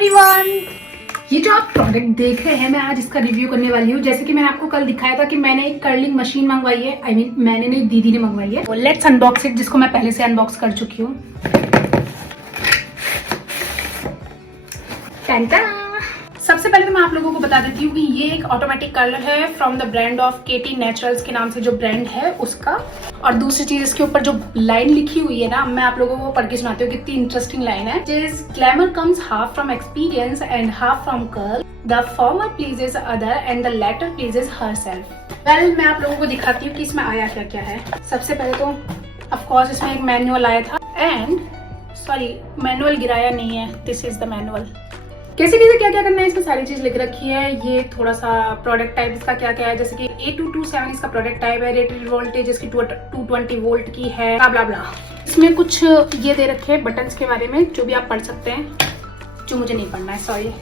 Everyone, ये जो आप प्रोडक्ट देख रहे हैं मैं आज इसका रिव्यू करने वाली हूँ। जैसे कि मैंने आपको कल दिखाया था कि मैंने एक कर्लिंग मशीन मंगवाई है। आई मीन मैंने नहीं, दीदी ने मंगवाई है। लेट्स अनबॉक्स इट, जिसको मैं पहले से अनबॉक्स कर चुकी हूँ। सबसे पहले तो मैं आप लोगों को बता देती हूँ कि ये एक ऑटोमेटिक कर्लर है from the brand of KT Naturals के नाम से जो ब्रांड है उसका। और दूसरी चीज, इसके ऊपर जो लाइन लिखी हुई है ना, मैं आप लोगों को पढ़ के सुनाती हूँ। कितनी इंटरेस्टिंग लाइन है। जिस glamour comes half from experience and half from curl, the former pleases other and the latter pleases herself. Well, मैं आप लोगों को दिखाती हूँ कि इसमें आया क्या क्या है। सबसे पहले तो ऑफ कोर्स इसमें एक मैनुअल आया था एंड सॉरी, मैनुअल गिराया नहीं है, दिस इज द मैनुअल। कैसे कैसे क्या क्या करना है इसमें सारी चीज लिख रखी है। ये थोड़ा सा प्रोडक्ट टाइप इसका क्या क्या है, जैसे कि A227 इसका प्रोडक्ट टाइप है। रेटेड वोल्टेज इसकी 220 वोल्ट की है, ब्ला ब्ला ब्ला। इसमें कुछ ये दे रखे हैं बटन्स के बारे में, जो भी आप पढ़ सकते हैं, जो मुझे नहीं पढ़ना है, sorry.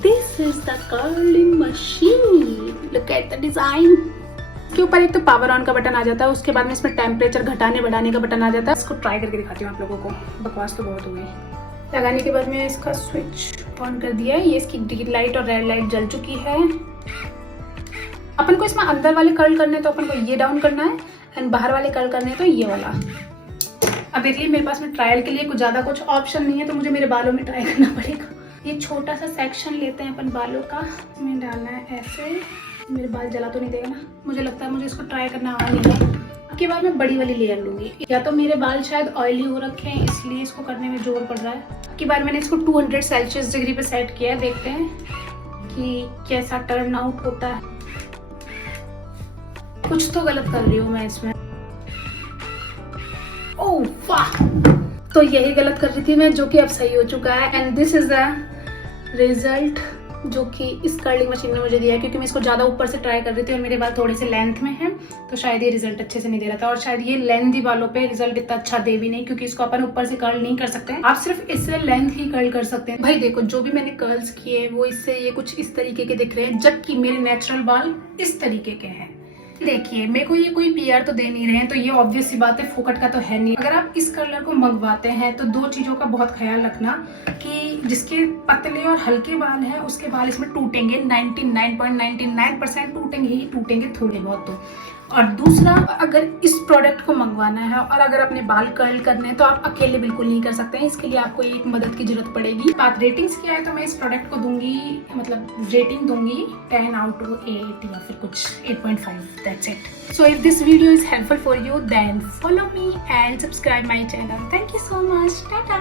This is the curling machine, look at the design. इसके ऊपर एक तो पावर ऑन का बटन आ जाता है, उसके बाद में इसमें टेम्परेचर घटाने बढ़ाने का बटन आ जाता है। इसको ट्राई करके दिखाती हूँ आप लोगों को, बकवास तो बहुत हो गई। लगाने के बाद में इसका स्विच ऑन कर दिया है। ये इसकी ग्रीन लाइट और रेड लाइट जल चुकी है। अपन को इसमें अंदर वाले कर्ल करने तो अपन को ये डाउन करना है एंड बाहर वाले कर्ल करने तो ये वाला। अब देखिए मेरे पास में ट्रायल के लिए कुछ ज्यादा कुछ ऑप्शन नहीं है, तो मुझे मेरे बालों में ट्राई करना पड़ेगा। ये छोटा सा सेक्शन लेते हैं अपन बालों का, इसमें डालना है ऐसे। मेरे बाल जला तो नहीं देगा ना, मुझे लगता है मुझे इसको ट्राई करना आ नहीं है। के बाद मैं बड़ी वाली लेयर लूंगी। या तो मेरे बाल शायद ऑयली हो रखे हैं इसलिए इसको करने में जोर पड़ रहा है। के बाद मैंने इसको 200 सेल्सियस डिग्री पे सेट किया है। देखते हैं कि कैसा टर्न आउट होता है। कुछ तो गलत कर रही हूँ मैं इसमें। ओह वाह, तो यही गलत कर रही थी मैं, जो कि अब सही हो चुका है। And this is the result जो कि इस कर्लिंग मशीन ने मुझे दिया है, क्योंकि मैं इसको ज्यादा ऊपर से ट्राई कर रही थी और मेरे बाल थोड़े से लेंथ में हैं, तो शायद ये रिजल्ट अच्छे से नहीं दे रहा था। और शायद ये लेंथ ही बालों पे रिजल्ट इतना अच्छा दे भी नहीं, क्योंकि इसको अपन ऊपर से कर्ल नहीं कर सकते हैं। आप सिर्फ इससे लेंथ ही कर्ल कर सकते हैं। भाई देखो, जो भी मैंने कर्ल्स किए वो इससे ये कुछ इस तरीके के दिख रहे हैं, जबकि मेरे नेचुरल बाल इस तरीके के हैं। देखिए मेरे को ये कोई PR तो दे नहीं रहे हैं, तो ये ऑब्वियस सी बात है, फोकट का तो है नहीं। अगर आप इस कलर को मंगवाते हैं तो दो चीजों का बहुत ख्याल रखना कि जिसके पतले और हल्के बाल हैं उसके बाल इसमें टूटेंगे। 99.99% टूटेंगे ही टूटेंगे, थोड़े बहुत तो। और दूसरा, अगर इस प्रोडक्ट को मंगवाना है और अगर अपने बाल कर्ल करने हैं तो आप अकेले बिल्कुल नहीं कर सकते हैं। इसके लिए आपको एक मदद की जरूरत पड़ेगी। बात रेटिंग्स की है तो मैं इस प्रोडक्ट को दूंगी, मतलब रेटिंग दूंगी 10 आउट ऑफ 8 या फिर कुछ 8.5। That's it. So if this video is helpful for you then follow me and subscribe my channel. Thank you so much. Tata.